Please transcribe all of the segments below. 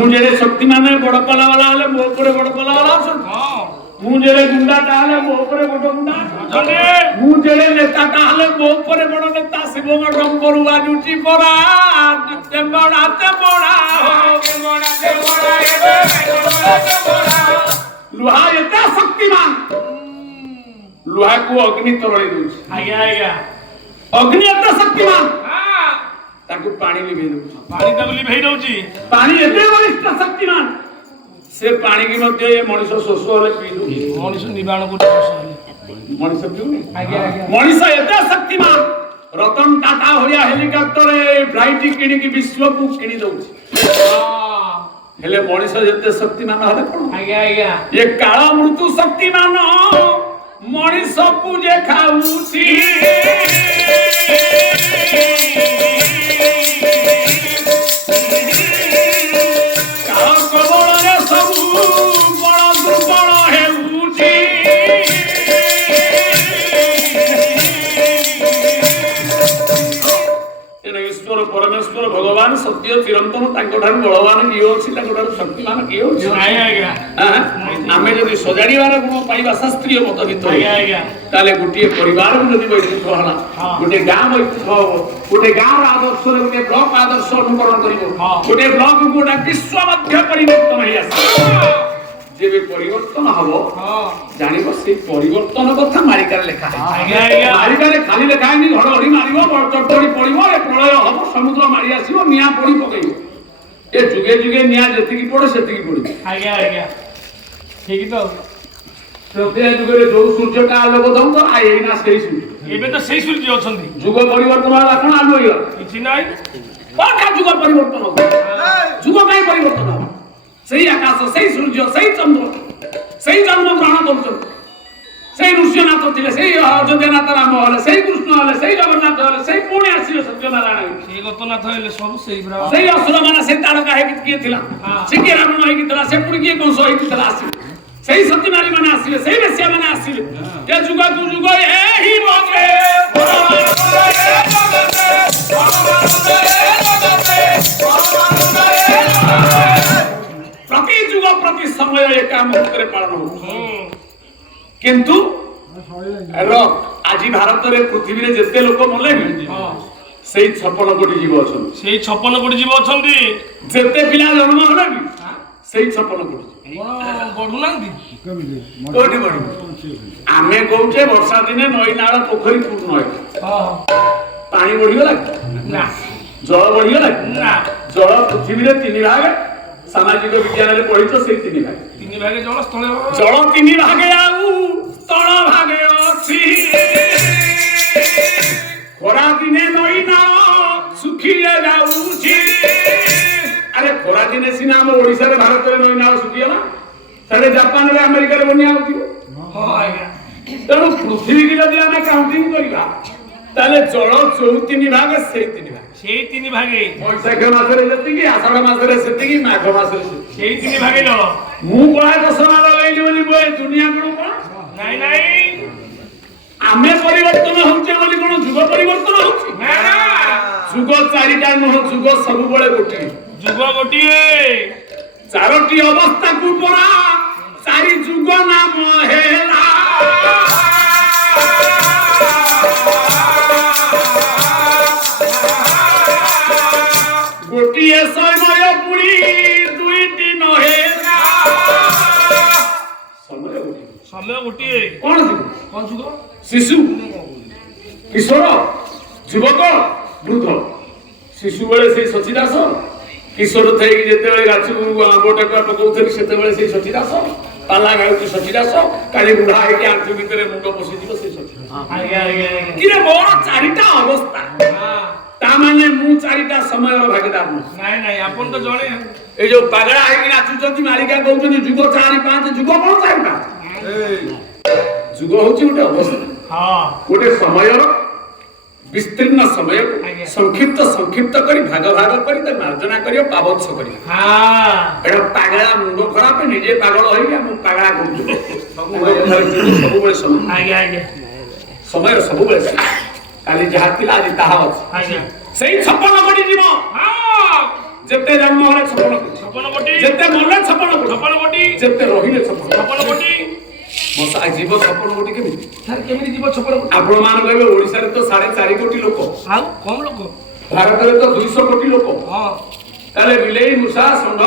मुझे शक्तिमान बड़ पला वाला हेले मो ऊपर बड़ पला वाला अछन हां मुझे गुंडा ताले मो ऊपर बड़ गुंडा अछन मुझे नेता ताले मो ऊपर बड़ नेता शिव डंबरू बाजुची परा ते बड़ा लुहा एता शक्तिमान लुहा को अग्नि तोरई दउछ आज्ञा आज्ञा अग्नि एता शक्तिमान हां ताकू पानी लिभे दउछ पानी ताकू लिभे दउची पानी एते बलिष्ठ शक्तिमान से पानी की मध्य ये मनुष्य शोष होले पी दउची मनुष्य निबाण को मनुष्य पिउनी आज्ञा आज्ञा मनुष्य एता शक्तिमान रतन टाटा होया हेलिकॉप्टर रे ब्राइट किणी की विश्व को किणी दउची हां हेले मनुष्य जते शक्तिमान हले कोन आज्ञा आज्ञा ये काला मृत्यु शक्तिमान मनुष्य पूजे खाउची काला कबळ रे सबु बड़ दुर्बल हेउची ईश्वर परमेश्वर भगवान सत्य चिरंतन तांकोठार बलवान किए अछि तांकोठार शक्तिमान किए अछि नाही आज्ञा आमे जदि सजाड़ीवार गुण पाइबा शास्त्रीय मत भितर आज्ञा आज्ञा ताले गुटिए परिवार को जदि बैठक होला गुटे गाम बैठक हो गुटे गाम आदर्श रे गुटे ब्लॉक आदर्श अनुकरण करिवो गुटे ब्लॉक को गुटे विश्व मध्य परिवर्तन हे आसे जेबे परिवर्तन हबो जानिबो से परिवर्तन कथा मारिकार लेखा है आज्ञा आज्ञा मारिकारे खाली लेखा है नि घड़घड़ी मारिबो चटचड़ी पड़िबो ए प्रलय हबो समुद्र मारी आसीबो निया पड़ी पकइबो ए जुगे जुगे निया जति की पड़े सेति की पड़ी आज्ञा आज्ञा ठीक तो प्रत्येक जुगे जो सूर्य का आलोक दम तो आए ना सेही सूर्य एबे तो सेही सूर्य अछंती जुग परिवर्तन वाला कोन आलो हियो किछि नाही कोठा जुग परिवर्तन हो जुग काई परिवर्तन हो सही आकाश सही सूर्य सही चंद्र सही जन्म ग्रहण करछन सही ऋषिनाथ थिले सही अयोध्यानाथ राम हले सही कृष्ण हले सही जगन्नाथ हले सही पुणे आसीले सत्यनारायण सही गतनाथ हले सब सही ब्रह्म सही असुर माने से तारका हे किए थिला से के रावण हे कितला से पुरी के कंस हे कितला आसी सही सत्यनारायण माने आसीले सही वेश्या माने आसीले के जुग तू जुग एही मगे प्रति जुग प्रति समय एक मुहूर्त पालन हो किंतु आज भारत रे पृथ्वी रे जते लोक मले से 56 कोटी जीव अछन से 56 कोटी जीव अछन जते पिला जन्म होला भी से 56 कोटी बढ़ु नांदी कोटी बढ़ु आमे कहउछे वर्षा दिने नई नाळ पोखरी पूर्ण होय पानी बढ़ियो लाग ना जल बढ़ियो लाग ना जल पृथ्वी रे तीन भाग सामाजिक विज्ञान रे पढितो से तीन भागे जल स्थल जल तीन भागे आउ स्थल भागे अछि खरा दिने नई ना सुखिए जाउछि अरे खरा दिने सिना हम ओडिसा रे भारत रे नई ना सुखिए ना सारे जापान रे अमेरिका रे बनिया होती हां आज्ञा तनो पृथ्वी की जदि हम काउंटिंग करिबा ताले जल 34 भाग से 3 भाग सेई 3 भागे बैसाख मास रे जति की आषाढ़ मास रे सेति की माघ मास रे सेई 3 भागे जल मु कोला दशमा लगैली बोली बोए दुनिया कोन कोन नाही नाही आमे परिवर्तन होचे बोली कोन जुग परिवर्तन होची ना जुग चारिटा न जुग सब बळे गोटी जुग गोटिए चारोटी अवस्था को परा चारि जुग नाम हेला गोटिए समय पुरी दुईटी नहेला समय गोटिए कौन जुग शिशु किशोर युवक वृद्ध शिशु बेले से सचिदास किशोर थे जेते बेले गाछ आंबटा पकाउथि सेते बेले से सचिदास पाला गाउथि सचिदास काली बुढ़ा है कि आंखि भीतर मुंड पसि दिबो से सचिदास आज्ञा आज्ञा कि रे मोर चारिटा अवस्था ता माने मु चारिटा समय रो भागीदार नाही नाही आपण तो जणे ए जो पागड़ा है कि नाचुचती मालिका कहउछनी जुग 4 5 जुग कोन 4 5 जुग होची उठे अवस्था हां उठे समय रो विस्तीर्ण समय संक्षिप्त करी भाग भाग करी त मार्जना करियो पावंश करी हां एडा पागला मुंडो खराब निजे पागल होई हम पागला कहउछु सब बेले समय आगे आगे समय सब बेले काली जहा तिला आज ताहा अछि सेही 56 कोटी जीव हां जेते जन्म होले 56 कोटी ଯେତେ ମଲେ 56 କୋଟି ଯେତେ ରହିଲେ 56 କୋଟି ମଶା ଜୀବ 56 କୋଟି କେମିତି ସାର୍ କେମିତି ଯିବ 56 କୋଟି? ଆପଣ ମାନେ କହିବେ ଓଡିଶାରେ ତ 4.5 କୋଟି ଲୋକ ଆଉ କମ ଲୋକ ଭାରତରେ ତ 200 କୋଟି ଲୋକ ହଁ ତାହେଲେ ବିଲେଇ ମୂଷା ଷଣ୍ଢ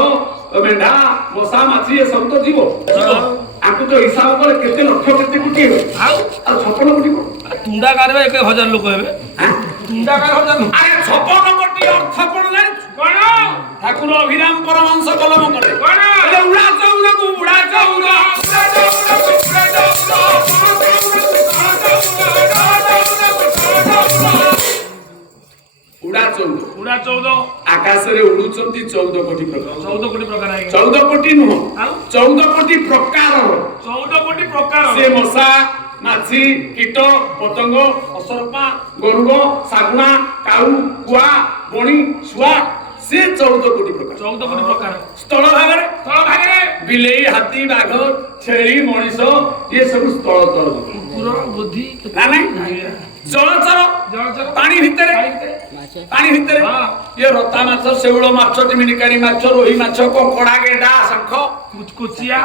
ମେଣ୍ଢା ମଶା ମାଛି ଏ ସବୁ ତ ଜୀବ ଆକୁ ତ ହିସାବ କଲେ କେତେ ଲକ୍ଷ କେତେ କୋଟି ହେବେ ଆଉ 56 କୋଟି କଣ ତୁଣ୍ଡା କାରରେ 1000 ଲୋକ ହେବେ ତୁଣ୍ଡା କାର 1000 ଲୋକ ଆରେ 56 କୋଟି ଅର୍ଥ କଣ ଜାଣିଛୁ କଣ ଠାକୁର ଅଭିରାମ ପରମହଂସ କଲମ କଲେ କଣ ଉଡା ଚଉଦକୁ ଉଡା ଚଉଦ ଉଡା ଚଉଦ ଆକାଶରେ ଉଡୁଛନ୍ତି 14 କୋଟି ପ୍ରକାର 14 କୋଟି ପ୍ରକାର 14 କୋଟି ନୁହଁ 14 କୋଟି ପ୍ରକାରର 14 କୋଟି ପ୍ରକାର ସେ ମଶା ମାଛି କୀଟ ପତଙ୍ଗ ଅସରପା ଗରୁଡ ଶାଗୁଣା କାଉ କୁଆ ବଣି ଶୁଆ ସେ 14 କୋଟି ପ୍ରକାର 14 କୋଟି ପ୍ରକାର ସ୍ଥଳ ଭାଗରେ ବିଲେଇ ହାତୀ ବାଘ ଛେଳି ମଣିଷ ଏ ସବୁ ସ୍ଥଳ କୁକୁର ବୁଦ୍ଧି ନା ନାଇଁ ଜଳଚର ପାଣି ଭିତରେ ଇଏ ରତା ମାଛ ଶେଉଳ ମାଛ ଟିମିନିକାରୀ ମାଛ ରୋହି ମାଛ କଙ୍କଡା ଗେଣ୍ଡା ଶଙ୍ଖ କୁଚିଆ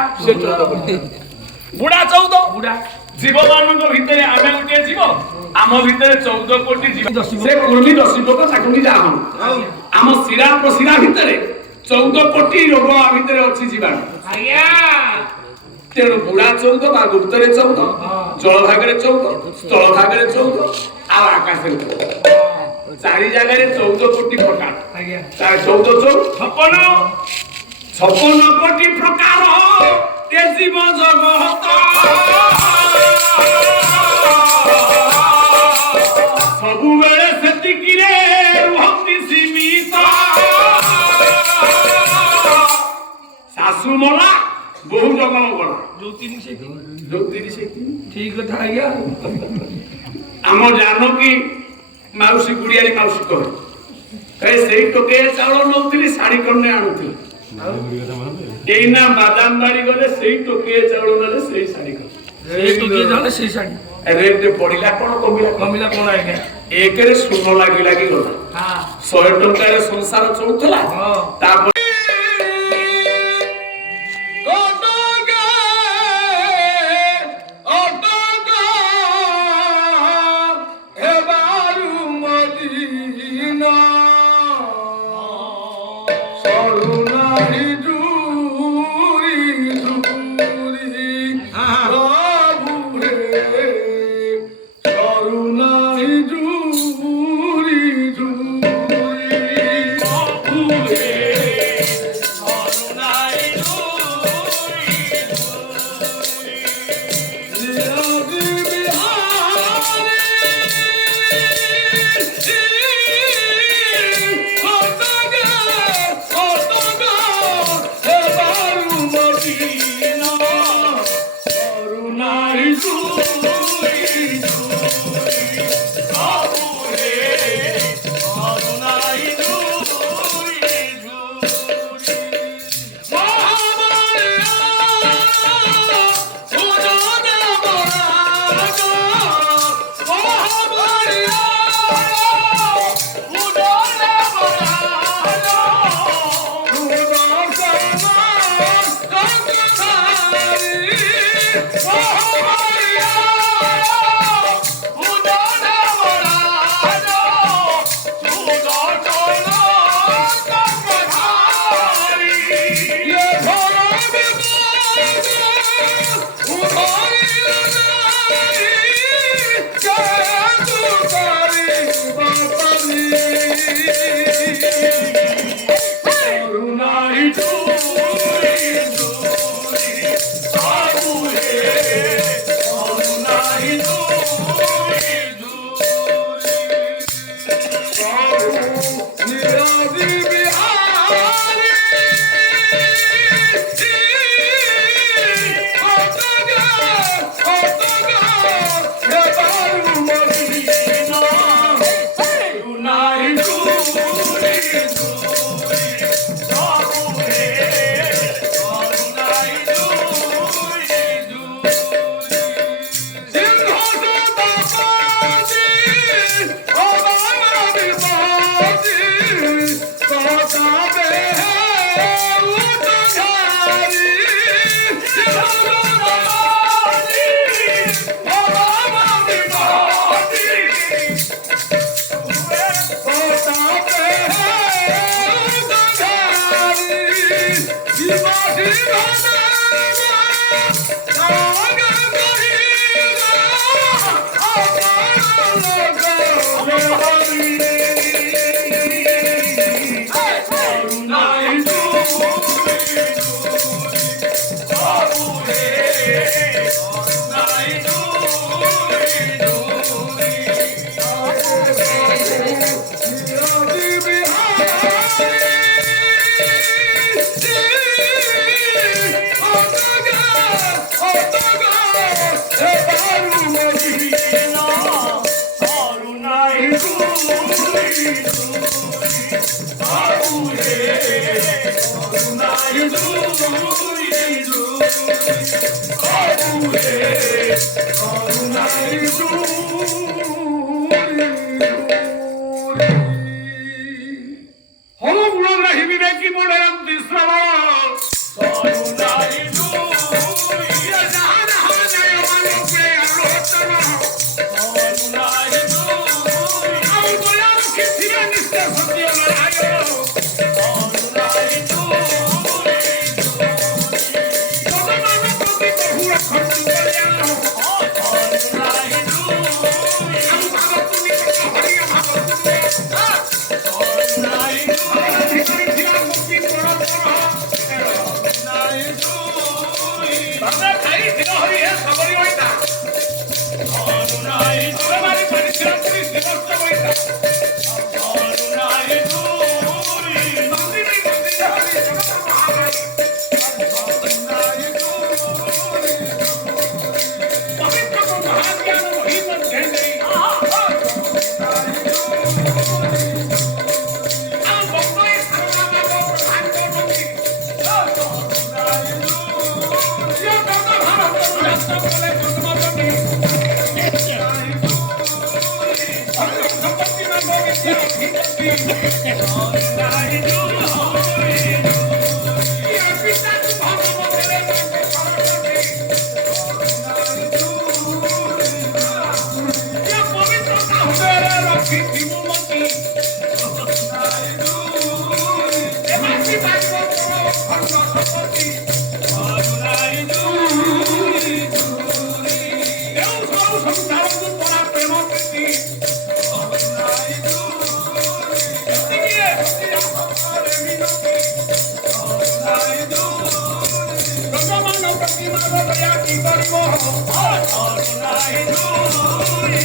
ବୁଢା 14 ବୁଢା ଜୀବ ମାନଙ୍କ ଭିତରେ ଆମେ ଗୋଟିଏ ଜୀବ ଆମ ଭିତରେ 14 କୋଟି ଜୀବ ସେ କୁର୍ମୀ ଦଶିବକ ତାକୁ ବି ଯାହା ଆମ ଶିରା ପ୍ରଶିରା ଭିତରେ 14 କୋଟି ରୋଗ ଆ ଭିତରେ ଅଛି ଜୀବାଣୁ ତେଣୁ ବୁଢା 14 ବା ଗୁପ୍ତରେ 14 ଜଳ ଭାଗରେ 14 ସ୍ଥଳ ଭାଗରେ 14 ଆଉ ଆକାଶରେ 14 ଚାରି ଜାଗାରେ 14 କୋଟି ପ୍ରକାର 56 କୋଟି ପ୍ରକାର ଏ ଜୀବ ଜଗତ ସବୁବେଳେ ସେତିକିରେ ରୁହନ୍ତି ସୀମିତ ଶାଶୁ ମଲା ବହୁ ଜଗମ ଗଲା ଯୋଉତିନି ସେଇତିନି ଠିକ କଥା ଆଜ୍ଞା ଆମ ଜାନକୀ ମାଉସୀ ଗୁଡିଆରୀ ମାଉସୀ କହେ ସେଇ ଟୋକେ ଚାଉଳ ନଉଥିଲି ଶାଢୀ କଣ୍ଡେ ଆଣୁଥିଲି ଏଇନା ବାଦାମ ବାଡି ଗଲେ ସେଇ ଟୋକିଏ ଚାଉଳ ନେଲେ ସେଇ ଶାଢୀ ସେଇ ଶାଢୀ ରେଟ୍ ପଡିଲା କଣ କମିଲା କଣ ଆଜ୍ଞା ଏକରେ ଶୂନ ଲାଗି ଗଲା 100 ଟଙ୍କାରେ ସଂସାର ଚଳୁଥିଲା ତାପରେ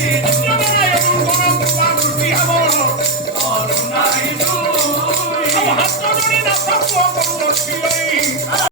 Bye.